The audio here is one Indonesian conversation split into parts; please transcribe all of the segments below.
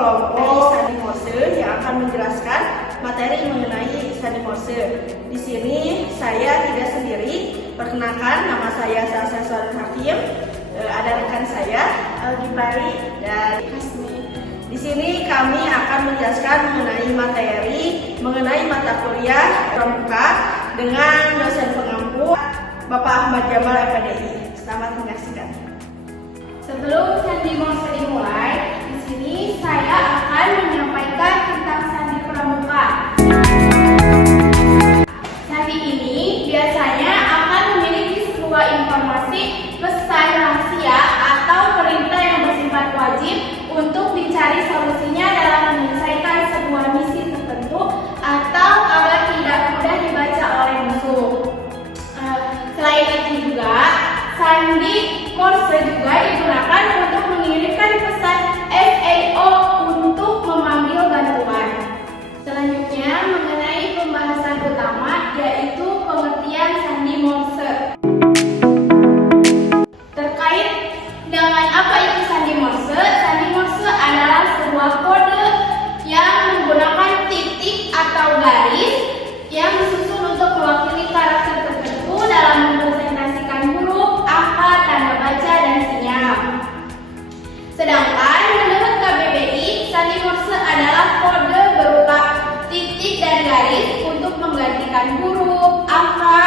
kelompok sandi Morse yang akan menjelaskan materi mengenai sandi Morse. Di sini saya tidak sendiri. Perkenalkan, nama saya Salsa Suara Hakim. Ada rekan saya Aldi Bari dan Hasmi. Di sini kami akan menjelaskan mengenai mata kuliah pramuka dengan dosen pengampu Bapak Ahmad Jamal FPDI. Selamat menyaksikan. Sebelum sandi Morse dimulai, di sini saya akan menyampaikan tentang sandi pramuka. Sandi ini biasanya akan memiliki sebuah informasi, pesan rahasia atau perintah yang bersifat wajib untuk dicari solusinya dalam menyelesaikan sebuah misi tertentu atau agar tidak mudah dibaca oleh musuh. Selain itu juga, sandi Morse juga digunakan untuk mengirimkan pesan SAO untuk memanggil bantuan. Selanjutnya mengenai pembahasan utama, yaitu pengertian sandi Morse. Terkait dengan apa itu sandi Morse? Sandi Morse adalah sebuah kode yang menggunakan titik atau garis yang disusun untuk mewakili karakter tertentu dalam mempresentasikan huruf, angka, tanda baca, dan sinyal. Sedangkan menurut KBBI, sandi Morse adalah kode berupa titik dan garis untuk menggantikan huruf, angka,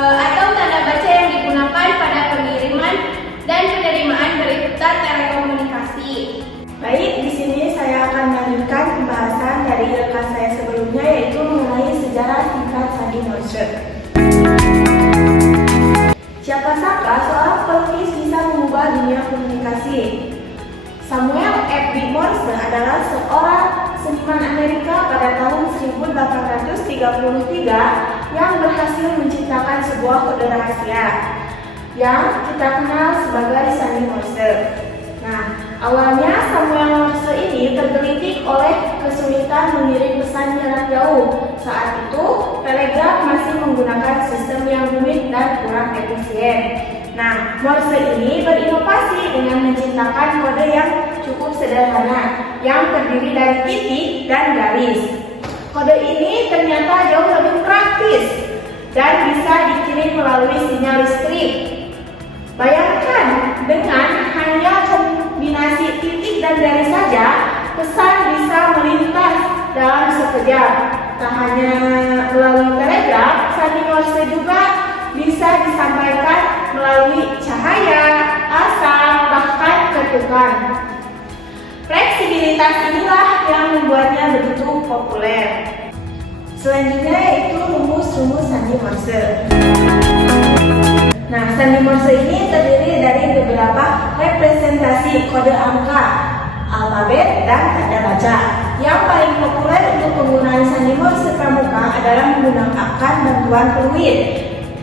atau tanda baca yang digunakan pada pengiriman dan penerimaan berita telekomunikasi. Baik, di sini saya akan melanjutkan pembahasan dari rekan saya sebelumnya, yaitu mengenai sejarah singkat sandi Morse. Siapa sangka seorang pelukis bisa mengubah dunia komunikasi. Samuel F. B. Morse adalah seorang seniman Amerika pada tahun 1833 yang berhasil menciptakan sebuah kode rahasia yang kita kenal sebagai sandi Morse. Nah, awalnya Samuel Morse ini tergelitik oleh kesulitan mengirim pesan jarak jauh. Saat itu, telegraf masih menggunakan sistem yang rumit dan kurang efisien. Nah, Morse ini berinovasi dengan menciptakan kode yang cukup sederhana, yang terdiri dari titik dan garis. Kode ini ternyata jauh lebih praktis dan bisa dikirim melalui sinyal listrik. Bayangkan, dengan hanya kombinasi titik dan garis saja, pesan bisa melintas dalam sekejap. Tak hanya melalui telegraf, sandi Morse juga bisa disampaikan melalui cahaya, asap, bahkan ketukan. Fleksibilitas inilah yang membuatnya begitu populer. Selanjutnya yaitu rumus-rumus sandi Morse. Nah, sandi Morse ini terdiri dari beberapa representasi kode angka, alfabet, dan tanda baca. Yang paling populer untuk penggunaan sandi Morse pramuka adalah menggunakan bantuan peluit,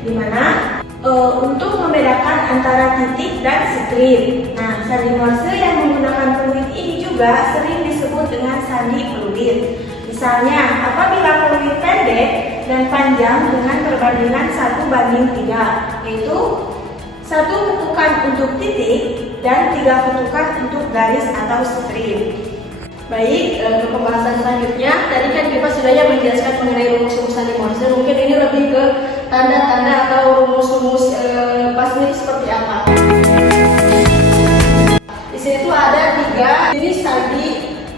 di mana untuk membedakan antara titik dan strip. Nah, sandi Morse yang menggunakan peluit ini juga sering disebut dengan sandi peluit. Misalnya, apabila peluit pendek dan panjang dengan perbandingan 1:3, yaitu 1 ketukan untuk titik dan 3 ketukan untuk garis atau strip. Baik, ke pembahasan selanjutnya. Tadi kan kita sudah menjelaskan mengenai rumus-rumus sandi Morse. Mungkin ini lebih ke tanda-tanda atau rumus-rumus pastinya itu seperti apa. Di sini tuh ada 3 jenis sandi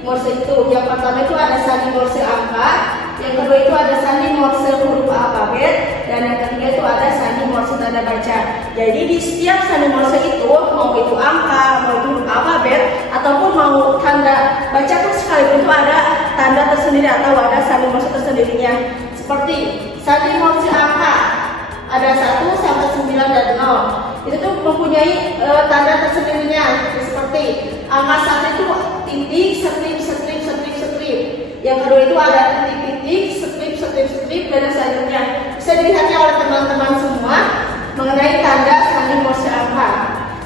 Morse itu. Yang pertama itu ada sandi Morse angka, yang kedua itu ada sandi Morse huruf alfabet, dan yang ketiga itu ada sandi Morse tanda baca. Jadi di setiap sandi Morse itu, mau itu angka, mau itu huruf alfabet, ataupun mau tanda baca pun sekalipun itu ada tanda tersendiri atau ada sandi Morse tersendirinya. Seperti sandi Morse angka, ada 1 sampai 9 dan 0. Itu tuh mempunyai tanda tersendirinya. Seperti angka 1 itu titik, strip, strip, strip, strip. Yang kedua itu ada titik-titik, strip, strip, strip, dan selanjutnya. Bisa dilihatnya oleh teman-teman semua mengenai tanda sandi Morse angka.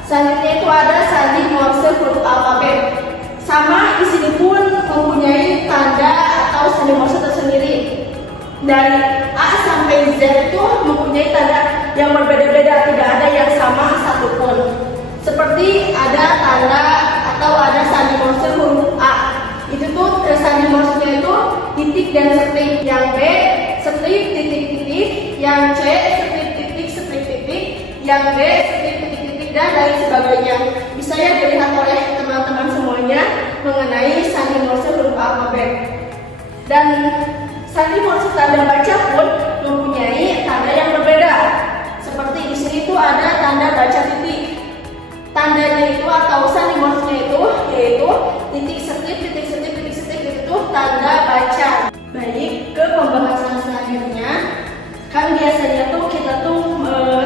Selanjutnya itu ada sandi Morse huruf alfabet. Sama di sini pun mempunyai tanda atau sandi Morse tersendiri. Dari A sampai Z itu mempunyai tanda yang berbeda-beda, tidak ada yang sama satupun. Seperti ada tanda atau ada sandi Morse huruf A. dan strip. Yang B strip titik-titik, yang C strip titik, yang D strip titik-titik, dan lain sebagainya. Bisa ya dilihat oleh teman-teman semuanya mengenai sandi Morse huruf alfabet. Dan sandi Morse tanda baca pun mempunyai tanda yang berbeda. Seperti di sini tuh ada tanda baca titik. Tandanya itu atau sandi Morse-nya itu yaitu titik strip itu tanda baca. Baik, ke pembahasan selanjutnya. Kan biasanya tuh kita tuh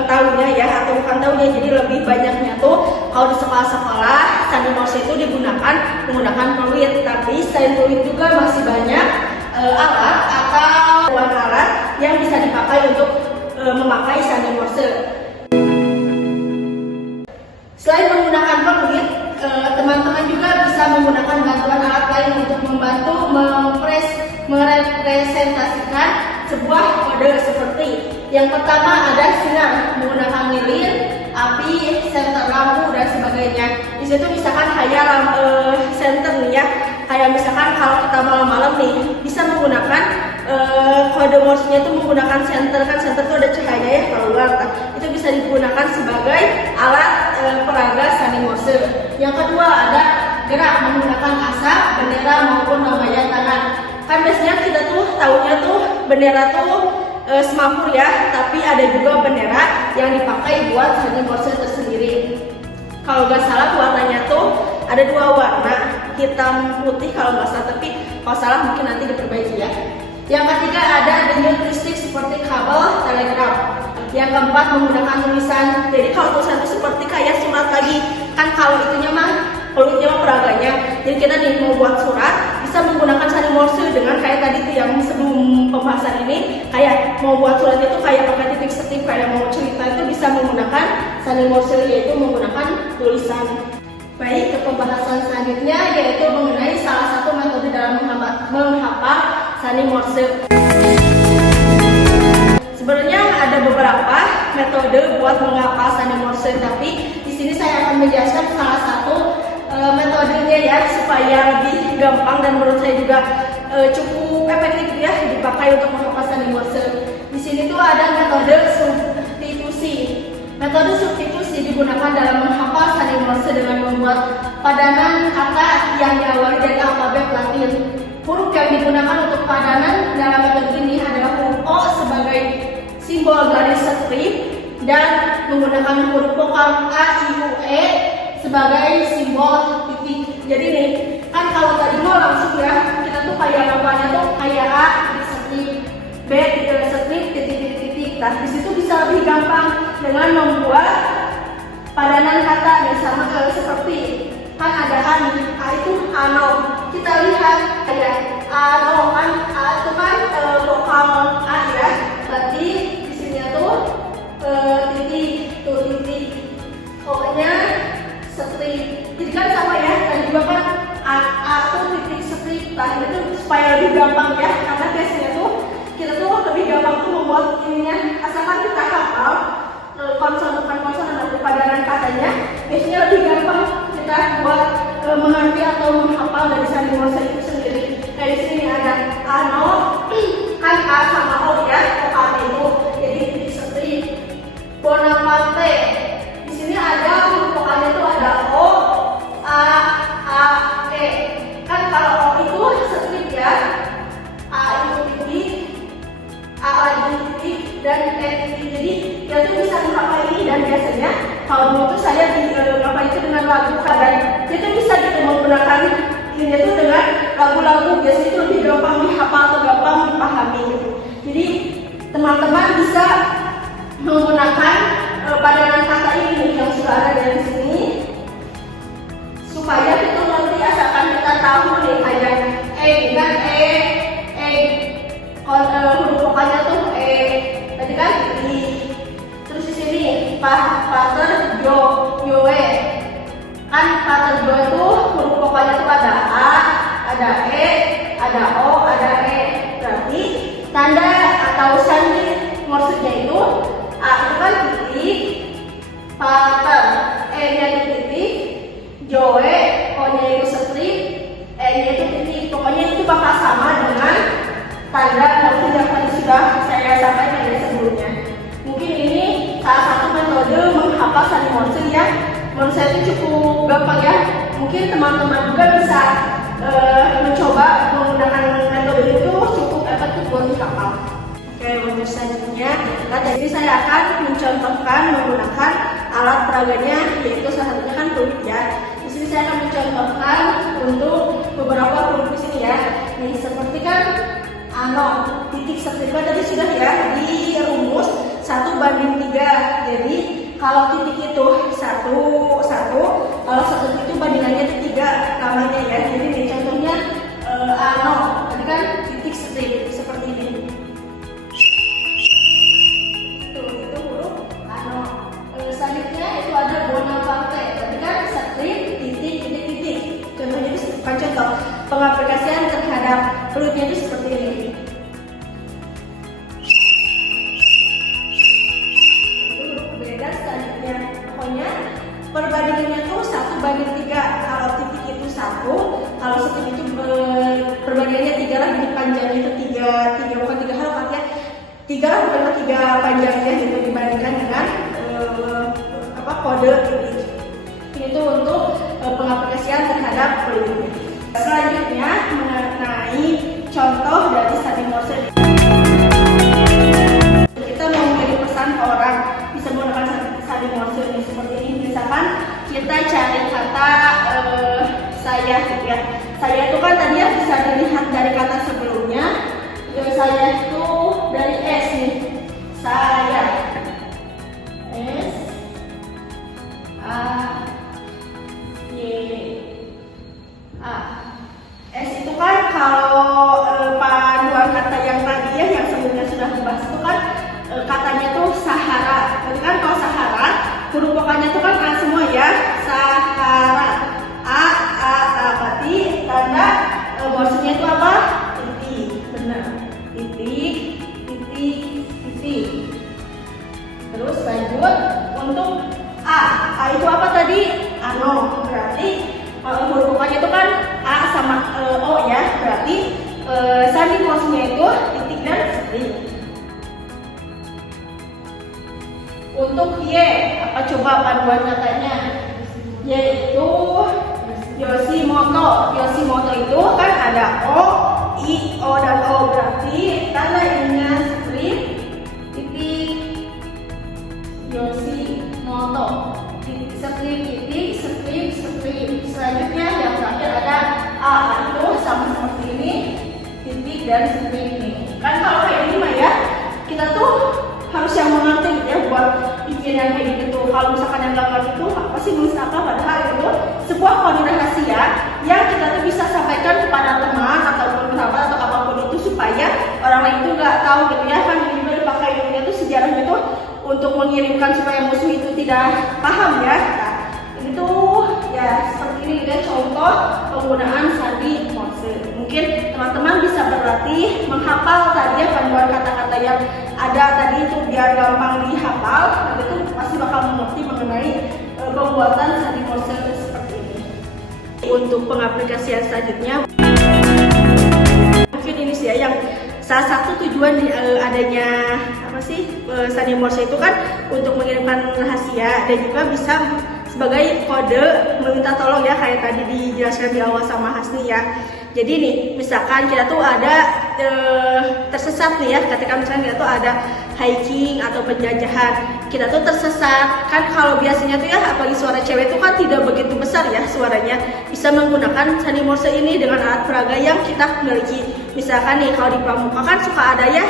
tahunya ya, atau bukan tahunya, jadi lebih banyaknya tuh kalau di sekolah-sekolah sandi Morse itu menggunakan peluit. Tapi selain peluit juga masih banyak alat atau alat yang bisa dipakai untuk memakai sandi Morse. Selain menggunakan peluit, teman-teman juga bisa menggunakan bantuan alat lain untuk membantu merepresentasikan sebuah kode seperti yang pertama ada sinar menggunakan lilin, api, senter lampu, dan sebagainya. Di situ misalkan kayak senter nih ya, kayak misalkan kalau kita malam-malam nih bisa menggunakan kode Morse-nya itu menggunakan senter. Kan senter itu ada cahaya ya keluar, itu bisa digunakan sebagai alat peraga sandi Morse. Yang kedua ada gerak menggunakan asap, bendera maupun lambaian tangan. Kan biasanya kita tuh tahunya tuh bendera tuh semapur ya, tapi ada juga bendera yang dipakai buat sandi Morse tersendiri. Kalau nggak salah warnanya tuh ada dua warna, hitam putih kalau nggak salah, tapi kalau salah mungkin nanti diperbaiki ya. Yang ketiga ada denyut listrik seperti kabel telegraf. Yang keempat menggunakan tulisan. Jadi kalau tulisan itu seperti kayak surat lagi. Kan kalau itunya mah peluitnya mah peraganya. Jadi kita nih mau buat surat bisa menggunakan sandi Morse dengan kayak tadi tuh yang sebelum pembahasan ini, kayak mau buat suratnya tuh kayak pakai titik strip, kayak mau cerita itu bisa menggunakan sandi Morse, yaitu menggunakan tulisan. Baik, ke pembahasan selanjutnya yaitu mengenai salah satu metode dalam menghafal sandi Morse. Sebenarnya ada beberapa metode buat menghafal sandi Morse, tapi di sini saya akan menjelaskan salah satu metodenya ya, supaya lebih gampang dan menurut saya juga cukup efektif ya dipakai untuk menghafal sandi Morse. Di sini tuh ada metode substitusi. Metode substitusi digunakan dalam menghafal sandi Morse dengan membuat padanan kata yang diawali dari alfabet Latin. Huruf yang digunakan untuk padanan dalam metode ini adalah huruf O sebagai simbol garis strip dan menggunakan huruf vokal A, I, U, E sebagai simbol titik. Jadi nih, kan kalau tadi mau langsung ya, kita tuh kayak namanya tuh kayak A di strip, B di strip, titik. Nah, di situ bisa lebih gampang dengan membuat padanan kata yang sama seperti kan ada A nih, A itu ano. Kita lihat kayak ano kan, A itu kan vokal A ya. Berarti di sini tuh titik. Pokoknya strip. Jadi kan sama ya, tadi juga kan A itu titik strip. Nah, itu supaya lebih gampang ya, karena biasanya tuh kita tuh lebih gampang tuh membuat ininya, asalkan kita hafal konsonan atau padanan katanya, biasanya lebih gampang kita buat mengerti atau menghafal dari sandi Morse itu sendiri. Kayak di sini ada ano, kan A sama O ya, vokal itu, jadi titik strip. Bonaparte, di sini ada huruf vokalnya itu ada O, A, E. Kan kalau O itu strip ya, A itu titik, A lagi titik, dan E titik. Jadi dia tuh bisa menghafal ini, dan biasanya kalau dulu tuh saya menghafal itu dengan lagu, dan dia tuh bisa gitu menggunakan ini tuh dengan lagu-lagu. Biasanya itu lebih gampang dihafal atau gampang dipahami. Jadi teman-teman bisa menggunakan padanan kata ini yang sudah ada dari sini supaya kita nanti asalkan kita tahu nih kayak kan huruf vokalnya tuh tadi kan di, terus di sini pater yoe kan pater yo itu huruf vokalnya tuh ada A, ada E, ada O, ada E. Berarti tanda atau sandi Morse-nya itu A itu kan titik, pater E-nya itu titik, joe O-nya itu strip, E-nya itu titik. Pokoknya itu bakal sama dengan saya itu cukup gampang ya. Mungkin teman-teman juga bisa mencoba menggunakan metode itu, cukup efektif buat dihafal. Oke, untuk selanjutnya, jadi saya akan mencontohkan menggunakan alat peraganya, yaitu salah satunya kan fluid ya. Di sini saya akan mencontohkan untuk beberapa fluid di sini ya. Nih seperti kan titik sertifikat tadi sudah ya dirumus 1:3. Jadi kalau titik itu satu, kalau satu itu bandingannya itu 3 namanya ya. Jadi ini contohnya tadi kan titik strip seperti ini. Itu huruf ano. Selanjutnya itu ada Bonaparte. Tadi kan strip titik. Contohnya itu bukan contoh. Pengaplikasian terhadap fluidnya itu seperti ini. Perbandingannya tuh 1:3. Kalau titik itu 1, kalau strip itu perbandingannya 3 lah. Jadi panjangnya itu 3 bukan 3 halaman ya. 3 lah bukan 3 panjangnya gitu dibandingkan dengan kode ini. Ini tuh untuk pengaplikasian terhadap fluid. Selanjutnya mengenai contoh dari sandi Morse. Kita mau mengirim pesan ke orang bisa menggunakan sandi Morse ini seperti ini. Misalkan kita cari kata saya gitu ya. Saya itu kan tadi ya bisa dilihat dari kata sebelumnya. Saya itu dari S nih. Saya S A Y A. S itu kan kalau panduan kata yang tadi ya yang sebelumnya sudah dibahas itu kan katanya tuh Sahara. Berarti kan kalau Sahara huruf vokalnya itu kan A semua ya. Sahara. A. Berarti tanda Morse-nya itu apa? Titik. Benar. Titik. Terus lanjut untuk A. A itu apa tadi? Ano. Berarti huruf vokalnya itu kan A sama O ya. Berarti sandi Morse-nya itu titik dan strip. Untuk Y, apa coba panduan katanya? Yaitu Yoshimoto. Yoshimoto itu kan ada O, I, O dan O. Berarti tanda ininya strip, titik, Yoshimoto. Titik, strip. Selanjutnya yang terakhir ada A. Itu sama seperti ini, titik dan strip ini. Kan kalau kayak ini mah ya, kita tuh harus yang mengerti ya buat bikin yang kayak gitu. Kalau misalkan yang nggak ngerti itu apa sih nulis apa, padahal itu sebuah kode rahasia yang kita tuh bisa sampaikan kepada teman ataupun kerabat atau apapun itu supaya orang lain itu nggak tahu gitu ya. Kan ini juga dipakai itu sejarahnya tuh untuk mengirimkan supaya musuh itu tidak paham ya. Nah, ini tuh ya seperti ini ya contoh penggunaan sandi Morse. Mungkin teman-teman bisa berlatih menghafal tadi ya panduan kata-kata yang ada tadi itu biar gampang dihafal. Nanti tuh pasti bakal mengerti mengenai pembuatan sandi Morse seperti ini. Untuk pengaplikasian selanjutnya mungkin ini sih ya yang salah satu tujuan adanya sandi Morse itu kan untuk mengirimkan rahasia dan juga bisa sebagai kode meminta tolong ya, kayak tadi dijelaskan di awal sama Hasni ya. Jadi nih misalkan kita tuh ada tersesat nih ya, ketika misalnya kita tuh ada hiking atau penjajahan, kita tuh tersesat kan. Kalau biasanya tuh ya apalagi suara cewek tuh kan tidak begitu besar ya suaranya, bisa menggunakan sandi Morse ini dengan alat peraga yang kita miliki. Misalkan nih kalau di pramuka kan suka ada ya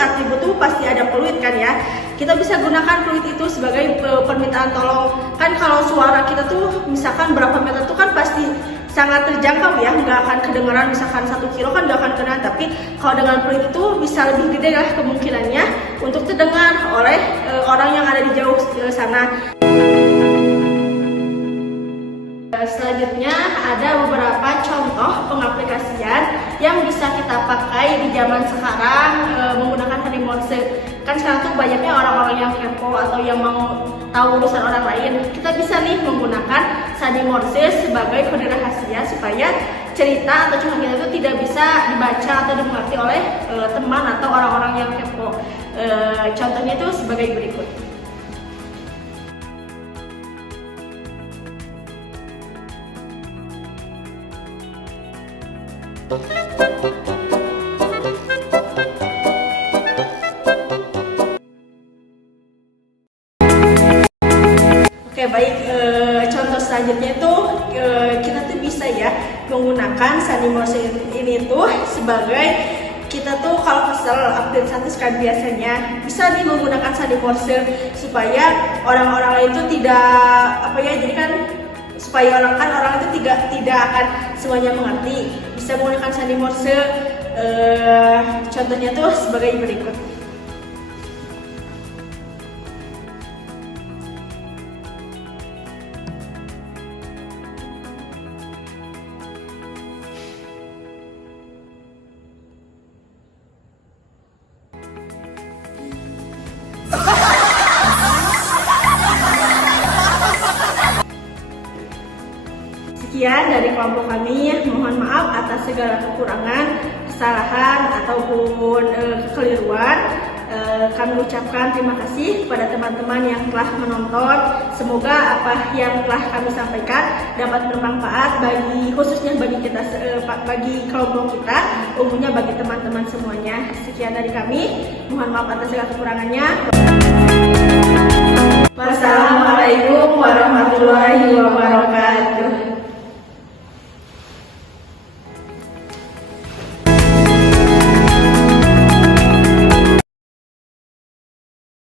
atribut tuh pasti ada fluid kan ya. Kita bisa gunakan fluid itu sebagai permintaan tolong. Kan kalau suara kita tuh misalkan berapa meter tuh kan pasti sangat terjangkau ya, nggak akan kedengaran. Misalkan 1 kilo kan nggak akan kedengaran, tapi kalau dengan fluid itu bisa lebih gede lah kemungkinannya untuk terdengar oleh orang yang ada di jauh sana. Selanjutnya ada beberapa contoh pengaplikasian yang bisa kita pakai di zaman sekarang menggunakan sandi Morse. Kan sekarang tuh banyaknya orang-orang yang kepo atau yang mau tahu urusan orang lain. Kita bisa nih menggunakan sandi Morse sebagai kode rahasia supaya cerita atau curhat kita itu tidak bisa dibaca atau dimengerti oleh teman atau orang-orang yang kepo. Contohnya itu sebagai berikut. Oke baik, contoh selanjutnya itu kita tuh bisa ya menggunakan sandi Morse ini tuh sebagai kita tuh kalau kesel update status kan biasanya bisa nih menggunakan sandi Morse supaya orang-orang lain itu tidak jadi kan supaya orang itu tidak akan semuanya mengerti, bisa menggunakan sandi Morse. Contohnya tuh sebagai berikut. Sekian dari kelompok kami, mohon maaf atas segala kekurangan, kesalahan ataupun kekeliruan. Kami ucapkan terima kasih kepada teman-teman yang telah menonton. Semoga apa yang telah kami sampaikan dapat bermanfaat khususnya bagi kita, bagi kelompok kita, umumnya bagi teman-teman semuanya. Sekian dari kami, mohon maaf atas segala kekurangannya. Wassalamualaikum warahmatullahi wabarakatuh.